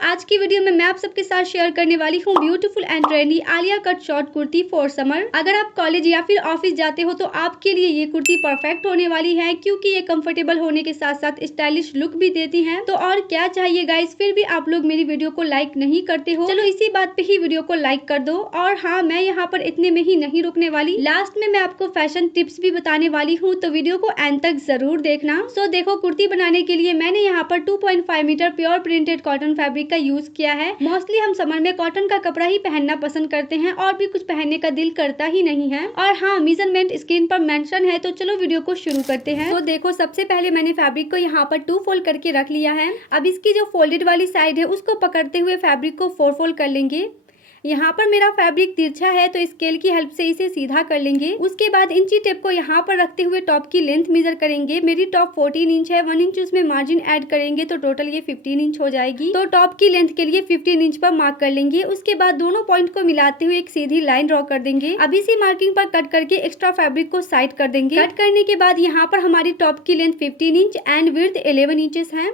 आज की वीडियो में मैं आप सबके साथ शेयर करने वाली हूँ beautiful and trendy Alia cut short kurti for summer. अगर आप कॉलेज या फिर ऑफिस जाते हो तो आपके लिए ये कुर्ती परफेक्ट होने वाली है, क्योंकि ये कंफर्टेबल होने के साथ साथ स्टाइलिश लुक भी देती है। तो और क्या चाहिए गाइस, फिर भी आप लोग मेरी वीडियो को लाइक नहीं करते हो। चलो इसी बात पे ही वीडियो को लाइक कर दो। और हाँ, मैं यहाँ पर इतने में ही नहीं रुकने वाली, लास्ट में मैं आपको फैशन टिप्स भी बताने वाली हूँ, तो वीडियो को एंड तक जरूर देखना। सो देखो, कुर्ती बनाने के लिए मैंने यहाँ पर 2.5 metre pure printed cotton fabric का यूज किया है। मोस्टली हम समर में कॉटन का कपड़ा ही पहनना पसंद करते हैं और भी कुछ पहनने का दिल करता ही नहीं है। और हाँ, मेजरमेंट स्क्रीन पर मेंशन है, तो चलो वीडियो को शुरू करते हैं। तो देखो, सबसे पहले मैंने फैब्रिक को यहाँ पर 2 फोल्ड करके रख लिया है। अब इसकी जो फोल्डेड वाली साइड है उसको पकड़ते हुए फैब्रिक को 4 फोल्ड कर लेंगे। यहाँ पर मेरा फैब्रिक तिरछा है तो स्केल की हेल्प से इसे सीधा कर लेंगे। उसके बाद इंची टेप को यहाँ पर रखते हुए टॉप की लेंथ मेजर करेंगे। मेरी टॉप 14 इंच है, 1 इंच उसमें मार्जिन ऐड करेंगे तो टोटल ये 15 इंच हो जाएगी। तो टॉप की लेंथ के लिए 15 इंच पर मार्क कर लेंगे। उसके बाद दोनों पॉइंट को मिलाते हुए एक सीधी लाइन ड्रॉ कर देंगे। अब इसी मार्किंग पर कट करके एक्स्ट्रा फैब्रिक को साइड कर देंगे। कट करने के बाद यहाँ पर हमारी टॉप की length 15 inch and width 11 inches है।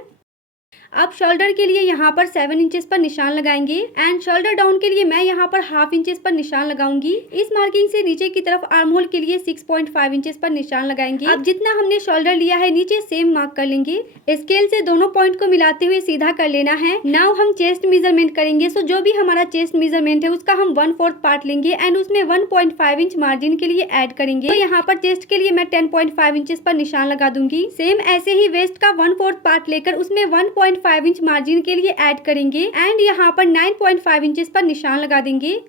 अब शोल्डर के लिए यहाँ पर 7 इंचेस पर निशान लगाएंगे एंड शोल्डर डाउन के लिए मैं यहाँ पर हाफ इंचेस पर निशान लगाऊंगी। इस मार्किंग से नीचे की तरफ आर्म होल के लिए 6.5 इंचेस पर निशान लगाएंगे। अब जितना हमने शोल्डर लिया है नीचे सेम मार्क कर लेंगे। स्केल से दोनों पॉइंट को मिलाते हुए सीधा कर लेना है। नाउ हम चेस्ट मेजरमेंट करेंगे। सो जो भी हमारा चेस्ट मेजरमेंट है उसका हम 1/4 पार्ट लेंगे एंड उसमें 1.5 इंच मार्जिन के लिए ऐड करेंगे। तो यहाँ पर चेस्ट के लिए मैं 10.5 इंचेस पर निशान लगा दूंगी। सेम ऐसे ही वेस्ट का 1/4 पार्ट लेकर उसमें 1.5 इंच मार्जिन के लिए ऐड करेंगे एंड यहाँ पर 9.5 इंचेस पर निशान लगा देंगे।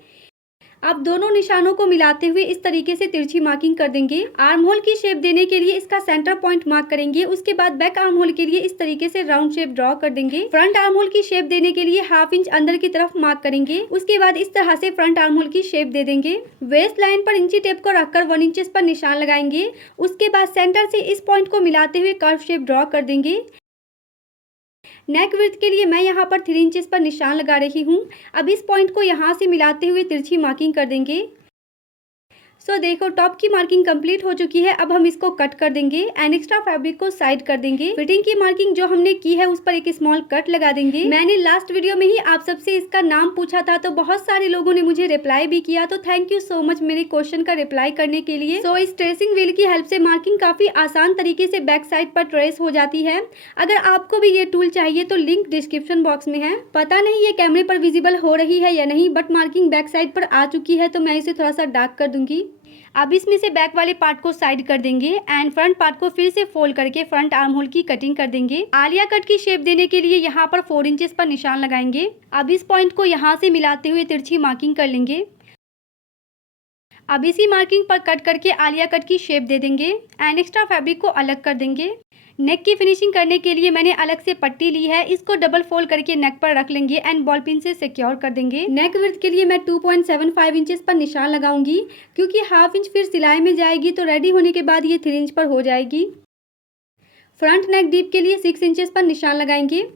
अब दोनों निशानों को मिलाते हुए इस तरीके से तिरछी मार्किंग कर देंगे। आर्म होल की शेप देने के लिए इसका सेंटर पॉइंट मार्क करेंगे। उसके बाद बैक आर्म होल के लिए इस तरीके से राउंड शेप ड्रॉ कर देंगे। फ्रंट आर्म होल की शेप देने के लिए हाफ इंच अंदर की तरफ मार्क करेंगे। उसके बाद इस तरह से फ्रंट आर्म होल की शेप दे देंगे। वेस्ट लाइन पर इंची टेप को रखकर 1 इंचेस पर निशान लगाएंगे। उसके बाद सेंटर से इस पॉइंट को मिलाते हुए कर्व शेप ड्रॉ कर देंगे। नेक विड्थ के लिए मैं यहाँ पर 3 इंचेस पर निशान लगा रही हूँ। अब इस पॉइंट को यहाँ से मिलाते हुए तिरछी मार्किंग कर देंगे। सो देखो, टॉप की मार्किंग कंप्लीट हो चुकी है। अब हम इसको कट कर देंगे एंड एक्स्ट्रा फैब्रिक को साइड कर देंगे। फिटिंग की मार्किंग जो हमने की है उस पर एक स्मॉल कट लगा देंगे। मैंने लास्ट वीडियो में ही आप सबसे इसका नाम पूछा था, तो बहुत सारे लोगों ने मुझे रिप्लाई भी किया, तो थैंक यू सो मच मेरे क्वेश्चन का रिप्लाई करने के लिए। सो इस ट्रेसिंग व्हील की हेल्प से मार्किंग काफी आसान तरीके से बैक साइड पर ट्रेस हो जाती है। अगर आपको भी ये टूल चाहिए तो लिंक डिस्क्रिप्शन बॉक्स में है। पता नहीं ये कैमरे पर विजिबल हो रही है या नहीं, बट मार्किंग बैक साइड पर आ चुकी है, तो मैं इसे थोड़ा सा डार्क कर दूंगी। अब इसमें से बैक वाले पार्ट को साइड कर देंगे एंड फ्रंट पार्ट को फिर से फोल्ड करके फ्रंट आर्म होल की कटिंग कर देंगे। आलिया कट की शेप देने के लिए यहाँ पर 4 इंचेस पर निशान लगाएंगे। अब इस पॉइंट को यहाँ से मिलाते हुए तिरछी मार्किंग कर लेंगे। अब इसी मार्किंग पर कट करके आलिया कट की शेप दे देंगे एंड एक्स्ट्रा फैब्रिक को अलग कर देंगे। नेक की फिनिशिंग करने के लिए मैंने अलग से पट्टी ली है। इसको डबल फोल्ड करके नेक पर रख लेंगे एंड बॉल पिन से सिक्योर कर देंगे। नेक विड्थ के लिए मैं 2.75 इंचेस पर निशान लगाऊंगी, क्योंकि हाफ इंच फिर सिलाई में जाएगी, तो रेडी होने के बाद ये 3 इंच पर हो जाएगी। फ्रंट नेक डीप के लिए 6 इंचेस पर निशान लगाएंगे।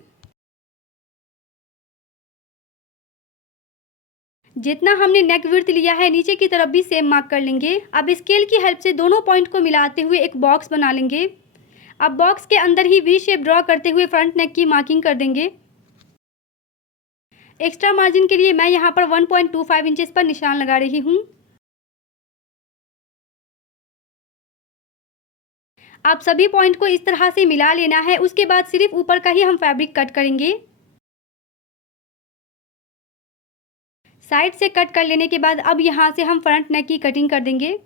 जितना हमने नेक विड्थ लिया है नीचे की तरफ भी सेम मार्क कर लेंगे। अब स्केल की हेल्प से दोनों पॉइंट को मिलाते हुए एक बॉक्स बना लेंगे। अब बॉक्स के अंदर ही वी शेप ड्रॉ करते हुए फ्रंट नेक की मार्किंग कर देंगे। एक्स्ट्रा मार्जिन के लिए मैं यहाँ पर 1.25 इंचेस पर निशान लगा रही हूँ। अब सभी पॉइंट को इस तरह से मिला लेना है। उसके बाद सिर्फ ऊपर का ही हम फैब्रिक कट करेंगे। साइड से कट कर लेने के बाद अब यहाँ से हम फ्रंट नेक की कटिंग कर देंगे।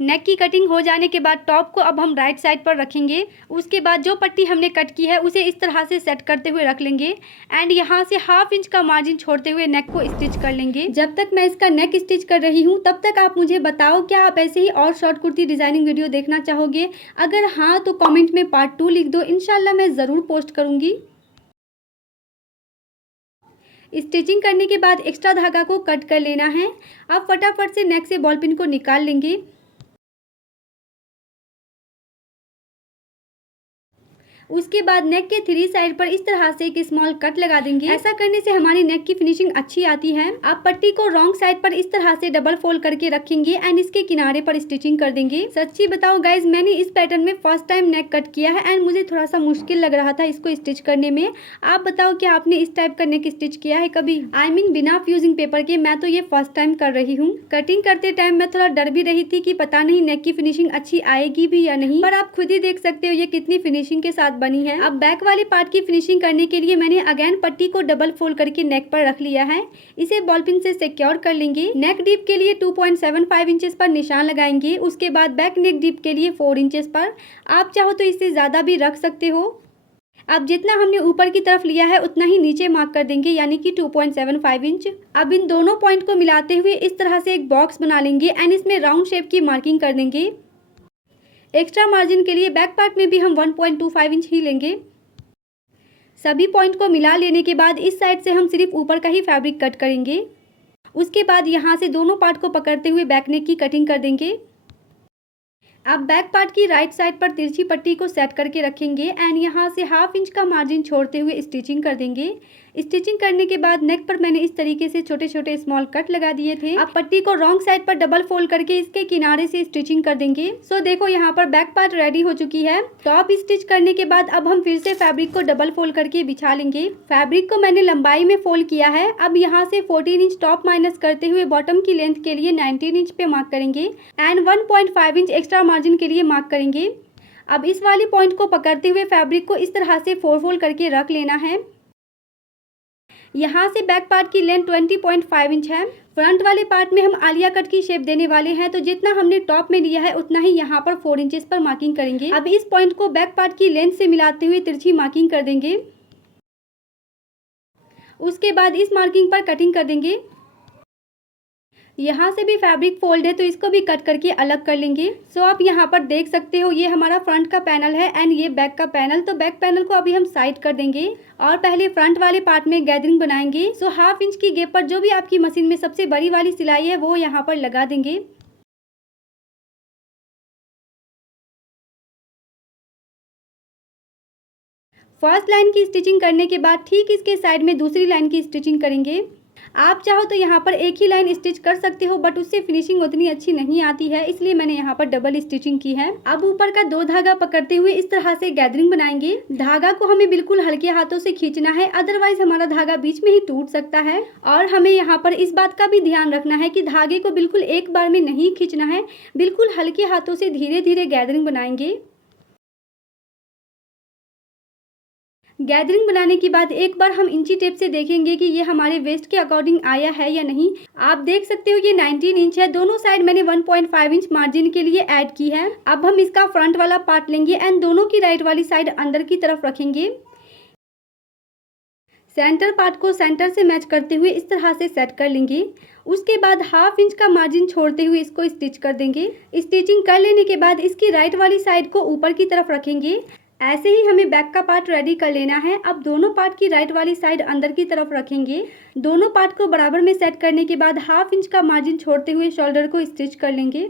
नेक की कटिंग हो जाने के बाद टॉप को अब हम राइट साइड पर रखेंगे। उसके बाद जो पट्टी हमने कट की है उसे इस तरह से सेट करते हुए रख लेंगे एंड यहाँ से हाफ इंच का मार्जिन छोड़ते हुए नेक को स्टिच कर लेंगे। जब तक मैं इसका नेक स्टिच कर रही हूँ तब तक आप मुझे बताओ, क्या आप ऐसे ही और शॉर्ट कुर्ती डिजाइनिंग वीडियो देखना चाहोगे? अगर हाँ तो कॉमेंट में पार्ट 2 लिख दो, इंशाल्लाह मैं ज़रूर पोस्ट करूँगी। स्टिचिंग करने के बाद एक्स्ट्रा धागा को कट कर लेना है। अब फटाफट से नेक से बॉल पिन को निकाल लेंगे। उसके बाद नेक के 3 साइड पर इस तरह से एक स्मॉल कट लगा देंगे। ऐसा करने से हमारी नेक की फिनिशिंग अच्छी आती है। आप पट्टी को रॉन्ग साइड पर इस तरह से डबल फोल्ड करके रखेंगे एंड इसके किनारे पर स्टिचिंग कर देंगे। सच्ची बताओ गाइज, मैंने इस पैटर्न में फर्स्ट टाइम नेक कट किया है एंड मुझे थोड़ा सा मुश्किल लग रहा था इसको स्टिच करने में। आप बताओ क्या आपने इस टाइप का नेक स्टिच किया है कभी? आई मीन बिना यूजिंग पेपर के। मैं तो ये फर्स्ट टाइम कर रही हूँ। कटिंग करते टाइम मैं थोड़ा डर भी रही थी कि पता नहीं नेक की फिनिशिंग अच्छी आएगी भी या नहीं, पर आप खुद ही देख सकते हो ये कितनी फिनिशिंग के साथ बनी है। अब बैक वाले पार्ट की फिनिशिंग करने के लिए मैंने अगेन पट्टी को डबल फोल्ड करके नेक पर रख लिया है। इसे बॉल पिन से सिक्योर कर लेंगे। नेक डीप के लिए 2.75 इंचेस पर निशान लगाएंगे। उसके बाद बैक नेक डीप के लिए 4 इंचेस पर। आप चाहो तो इससे ज्यादा भी रख सकते हो। अब जितना हमने ऊपर की तरफ लिया है उतना ही नीचे मार्क कर देंगे, यानी कि 2.75 इंच। अब इन दोनों पॉइंट को मिलाते हुए इस तरह से एक बॉक्स बना लेंगे एंड इसमें राउंड शेप की मार्किंग कर देंगे। एक्स्ट्रा मार्जिन के लिए बैक पार्ट में भी हम 1.25 इंच ही लेंगे। सभी पॉइंट को मिला लेने के बाद इस साइड से हम सिर्फ ऊपर का ही फैब्रिक कट करेंगे। उसके बाद यहाँ से दोनों पार्ट को पकड़ते हुए बैक नेक की कटिंग कर देंगे। अब बैक पार्ट की राइट साइड पर तिरछी पट्टी को सेट करके रखेंगे एंड यहाँ से हाफ इंच का मार्जिन छोड़ते हुए स्टिचिंग कर देंगे। स्टिचिंग करने के बाद नेक पर मैंने इस तरीके से छोटे छोटे स्मॉल कट लगा दिए थे। अब पट्टी को रॉन्ग साइड पर डबल फोल्ड करके इसके किनारे से स्टिचिंग कर देंगे। सो देखो यहाँ पर बैक पार्ट रेडी हो चुकी है। टॉप स्टिच करने के बाद अब हम फिर से फैब्रिक को डबल फोल्ड करके बिछा लेंगे। फैब्रिक को मैंने लंबाई में फोल्ड किया है। अब यहाँ से 14 इंच टॉप माइनस करते हुए बॉटम की लेंथ के लिए 19 इंच पे मार्क करेंगे एंड 1.5 इंच एक्स्ट्रा मार्जिन के लिए मार्क करेंगे। अब इस वाली पॉइंट को पकड़ते हुए फैब्रिक को इस तरह से 4 फोल्ड करके रख लेना है। यहाँ से बैक पार्ट की लेंथ 20.5 इंच है। फ्रंट वाले पार्ट में हम आलिया कट की शेप देने वाले हैं, तो जितना हमने टॉप में लिया है उतना ही यहाँ पर 4 इंचेस पर मार्किंग करेंगे। अब इस पॉइंट को बैक पार्ट की लेंथ से मिलाते हुए तिरछी मार्किंग कर देंगे। उसके बाद इस मार्किंग पर कटिंग कर देंगे। यहाँ से भी फैब्रिक फोल्ड है तो इसको भी कट करके अलग कर लेंगे। सो आप यहाँ पर देख सकते हो ये हमारा फ्रंट का पैनल है एंड ये बैक का पैनल। तो बैक पैनल को अभी हम साइड कर देंगे और पहले फ्रंट वाले पार्ट में गैदरिंग बनाएंगे। सो हाफ इंच की गैप पर जो भी आपकी मशीन में सबसे बड़ी वाली सिलाई है वो यहाँ पर लगा देंगे। फर्स्ट लाइन की स्टिचिंग करने के बाद ठीक इसके साइड में दूसरी लाइन की स्टिचिंग करेंगे। आप चाहो तो यहाँ पर एक ही लाइन स्टिच कर सकते हो, बट उससे फिनिशिंग उतनी अच्छी नहीं आती है, इसलिए मैंने यहाँ पर डबल स्टिचिंग की है। अब ऊपर का 2 धागा पकड़ते हुए इस तरह से गैदरिंग बनाएंगे। धागा को हमें बिल्कुल हल्के हाथों से खींचना है, अदरवाइज हमारा धागा बीच में ही टूट सकता है। और हमें यहाँ पर इस बात का भी ध्यान रखना है कि धागे को बिल्कुल एक बार में नहीं खींचना है, बिल्कुल हल्के हाथों से धीरे धीरे गैदरिंग बनाएंगे। गैदरिंग बनाने के बाद एक बार हम इंची टेप से देखेंगे कि ये हमारे वेस्ट के अकॉर्डिंग आया है या नहीं। आप देख सकते हो ये 19 इंच है। दोनों साइड मैंने 1.5 इंच मार्जिन के लिए ऐड की है। अब हम इसका फ्रंट वाला पार्ट लेंगे एंड दोनों की राइट वाली साइड अंदर की तरफ रखेंगे। सेंटर पार्ट को सेंटर से मैच करते हुए इस तरह से सेट कर लेंगे। उसके बाद हाफ इंच का मार्जिन छोड़ते हुए इसको स्टिच कर देंगे। स्टिचिंग कर लेने के बाद इसकी राइट वाली साइड को ऊपर की तरफ रखेंगे। ऐसे ही हमें बैक का पार्ट रेडी कर लेना है। अब दोनों पार्ट की राइट वाली साइड अंदर की तरफ रखेंगे। दोनों पार्ट को बराबर में सेट करने के बाद हाफ इंच का मार्जिन छोड़ते हुए शोल्डर को स्टिच कर लेंगे।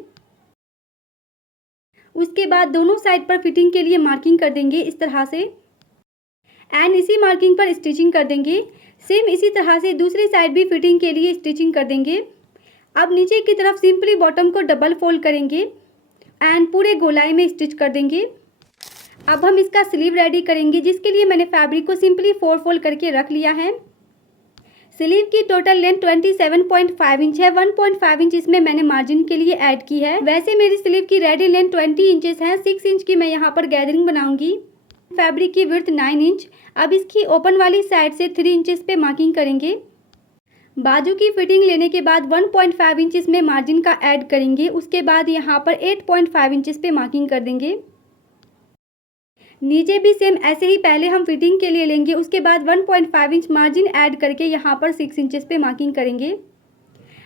उसके बाद दोनों साइड पर फिटिंग के लिए मार्किंग कर देंगे इस तरह से एंड इसी मार्किंग पर स्टिचिंग कर देंगे। सेम इसी तरह से दूसरी साइड भी फिटिंग के लिए स्टिचिंग कर देंगे। अब नीचे की तरफ सिंपली बॉटम को डबल फोल्ड करेंगे एंड पूरे गोलाई में स्टिच कर देंगे। अब हम इसका स्लीव रेडी करेंगे, जिसके लिए मैंने फैब्रिक को सिंपली 4 फोल्ड करके रख लिया है। स्लीव की टोटल लेंथ 27.5 इंच है। 1.5 इंच इसमें मैंने मार्जिन के लिए ऐड की है। वैसे मेरी स्लीव की रेडी लेंथ 20 इंचेस है। 6 इंच की मैं यहाँ पर गैदरिंग बनाऊंगी। फैब्रिक की विड्थ 9 इंच। अब इसकी ओपन वाली साइड से 3 इंचेस पे मार्किंग करेंगे। बाजू की फिटिंग लेने के बाद 1.5 इंच इसमें मार्जिन का ऐड करेंगे। उसके बाद यहाँ पर 8.5 इंचेस पे मार्किंग कर देंगे। नीचे भी सेम ऐसे ही पहले हम फिटिंग के लिए लेंगे। उसके बाद 1.5 इंच मार्जिन ऐड करके यहाँ पर 6 इंचेस पे मार्किंग करेंगे।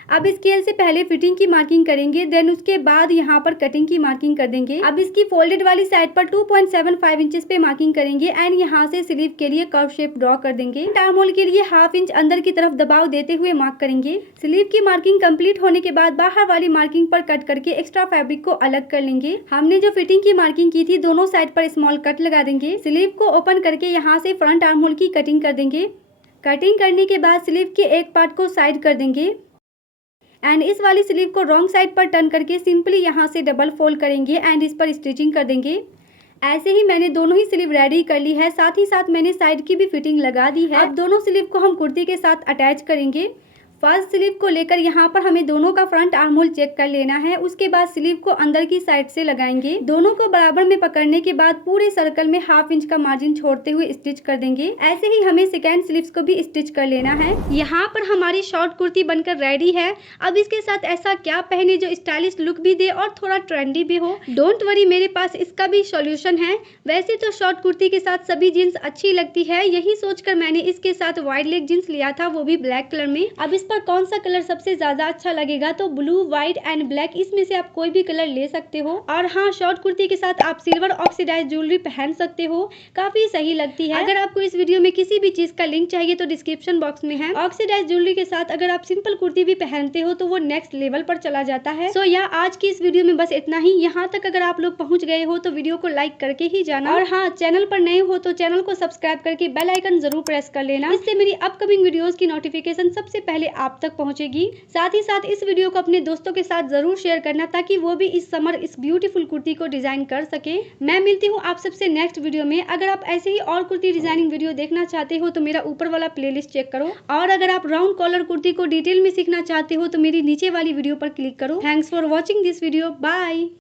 अब स्केल से पहले फिटिंग की मार्किंग करेंगे, देन उसके बाद यहाँ पर कटिंग की मार्किंग कर देंगे। अब इसकी फोल्डेड वाली साइड पर 2.75 इंचेस पे मार्किंग करेंगे एंड यहाँ से स्लीव के लिए कर्व शेप ड्रॉ कर देंगे। आर्म होल के लिए 1/2 इंच अंदर की तरफ दबाव देते हुए मार्क करेंगे। स्लीव की मार्किंग कंप्लीट होने के बाद बाहर वाली मार्किंग पर कट करके एक्स्ट्रा फैब्रिक को अलग कर लेंगे। हमने जो फिटिंग की मार्किंग की थी दोनों साइड पर स्मॉल कट लगा देंगे। स्लीव को ओपन करके यहाँ से फ्रंट आर्म होल की कटिंग कर देंगे। कटिंग करने के बाद स्लीव के एक पार्ट को साइड कर देंगे एंड इस वाली स्लीव को रॉन्ग साइड पर टर्न करके सिंपली यहाँ से डबल फोल्ड करेंगे एंड इस पर स्टिचिंग कर देंगे। ऐसे ही मैंने दोनों ही स्लीव रेडी कर ली है, साथ ही साथ मैंने साइड की भी फिटिंग लगा दी है। अब दोनों स्लीव को हम कुर्ती के साथ अटैच करेंगे। फर्स्ट स्लीव को लेकर यहाँ पर हमें दोनों का फ्रंट आर्म होल चेक कर लेना है। उसके बाद स्लीव को अंदर की साइड से लगाएंगे। दोनों को बराबर में पकड़ने के बाद पूरे सर्कल में 1/2 इंच का मार्जिन छोड़ते हुए स्टिच कर देंगे। ऐसे ही हमें सेकेंड स्लीव्स को भी स्टिच कर लेना है। यहाँ पर हमारी शॉर्ट कुर्ती बनकर रेडी है। अब इसके साथ ऐसा क्या पहने जो स्टाइलिश लुक भी दे और थोड़ा ट्रेंडी भी हो। डोंट वरी, मेरे पास इसका भी सॉल्यूशन है। वैसे तो शॉर्ट कुर्ती के साथ सभी जीन्स अच्छी लगती है, यही सोचकर मैंने इसके साथ वाइड लेग जीन्स लिया था, वो भी ब्लैक कलर में। अब इस पर कौन सा कलर सबसे ज्यादा अच्छा लगेगा तो ब्लू, व्हाइट एंड ब्लैक, इसमें से आप कोई भी कलर ले सकते हो। और हाँ, शॉर्ट कुर्ती के साथ आप सिल्वर ऑक्सीडाइज ज्वेलरी पहन सकते हो, काफी सही लगती है। अगर आपको इस वीडियो में किसी भी चीज का लिंक चाहिए तो डिस्क्रिप्शन बॉक्स में है। ऑक्सीडाइज ज्वेलरी के साथ अगर आप सिंपल कुर्ती भी पहनते हो तो वो नेक्स्ट लेवल पर चला जाता है। सो या आज की इस वीडियो में बस इतना ही। यहाँ तक अगर आप लोग पहुँच गए हो तो वीडियो को लाइक करके ही जाना। और हाँ, चैनल पर नए हो तो चैनल को सब्सक्राइब करके बेल आइकन जरूर प्रेस कर लेना, इससे मेरी अपकमिंग वीडियोस की नोटिफिकेशन सबसे पहले आप तक पहुंचेगी। साथ ही साथ इस वीडियो को अपने दोस्तों के साथ जरूर शेयर करना ताकि वो भी इस समर इस ब्यूटीफुल कुर्ती को डिजाइन कर सके। मैं मिलती हूँ आप सबसे नेक्स्ट वीडियो में। अगर आप ऐसे ही और कुर्ती डिजाइनिंग वीडियो देखना चाहते हो तो मेरा ऊपर वाला प्लेलिस्ट चेक करो, और अगर आप राउंड कॉलर कुर्ती को डिटेल में सीखना चाहते हो तो मेरी नीचे वाली वीडियो पर क्लिक करो। Thanks for watching this video. Bye.